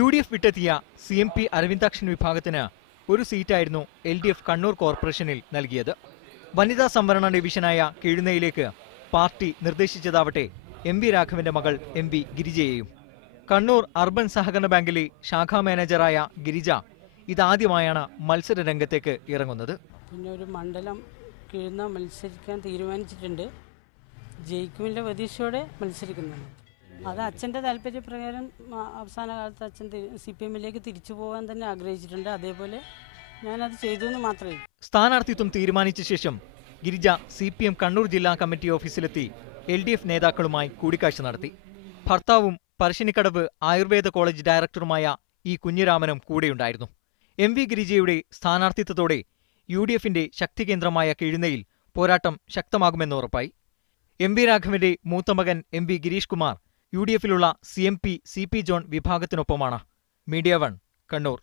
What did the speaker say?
UDF വിട്ടെത്തിയ CMP Aravindakshan വിഭാഗത്തിന് ഒരു സീറ്റായിരുന്നു LDF Kannur കോർപ്പറേഷനിൽ നൽകിയത്. വനിതാ സംവരണ ഡിവിഷനായ കീഴുന്നയിലേക്ക് പാർട്ടി നിർദ്ദേശിച്ചതാവട്ടെ MV രാഘവന്റെ മകൾ MV ഗിരിജയെയും. കണ്ണൂർ അർബൻ സഹകരണ ബാങ്കിലെ ശാഖാ മാനേജറായ ഗിരിജ ഇതാദ്യമായാണ് മത്സര രംഗത്തേക്ക് ഇറങ്ങുന്നത്. പിന്നെ ഒരു മണ്ഡലം കീഴുന്ന മത്സരിക്കാൻ തീരുമാനിച്ചിട്ടുണ്ട്. ജയിക്കുമെന്ന പ്രതീക്ഷയോടെ മത്സരിക്കുന്നുണ്ട്. അത് അച്ഛൻ്റെ താല്പര്യപ്രകാരം അവസാന കാലത്ത് അച്ഛൻ CPMലേക്ക് തിരിച്ചു പോകാൻ തന്നെ ആഗ്രഹിച്ചിട്ടുണ്ട്. അതേപോലെ ഞാനത് ചെയ്തു എന്ന് മാത്രമേ. സ്ഥാനാർത്ഥിത്വം തീരുമാനിച്ച ശേഷം ഗിരിജ CPM കണ്ണൂർ ജില്ലാ കമ്മിറ്റി ഓഫീസിലെത്തി LDF നേതാക്കളുമായി കൂടിക്കാഴ്ച നടത്തി. ഭർത്താവും പറശ്ശിനിക്കടവ് ആയുർവേദ കോളേജ് ഡയറക്ടറുമായ E. കുഞ്ഞിരാമനും കൂടെയുണ്ടായിരുന്നു. MV ഗിരിജയുടെ സ്ഥാനാർത്ഥിത്വത്തോടെ UDFന്റെ ശക്തികേന്ദ്രമായ കീഴുന്നയിൽ പോരാട്ടം ശക്തമാകുമെന്ന് ഉറപ്പായി. MV രാഘവന്റെ മൂത്ത മകൻ MV ഗിരീഷ് കുമാർ UDFിലുള്ള CMP CP ജോൺ വിഭാഗത്തിനൊപ്പമാണ്. മീഡിയ 1 കണ്ണൂർ.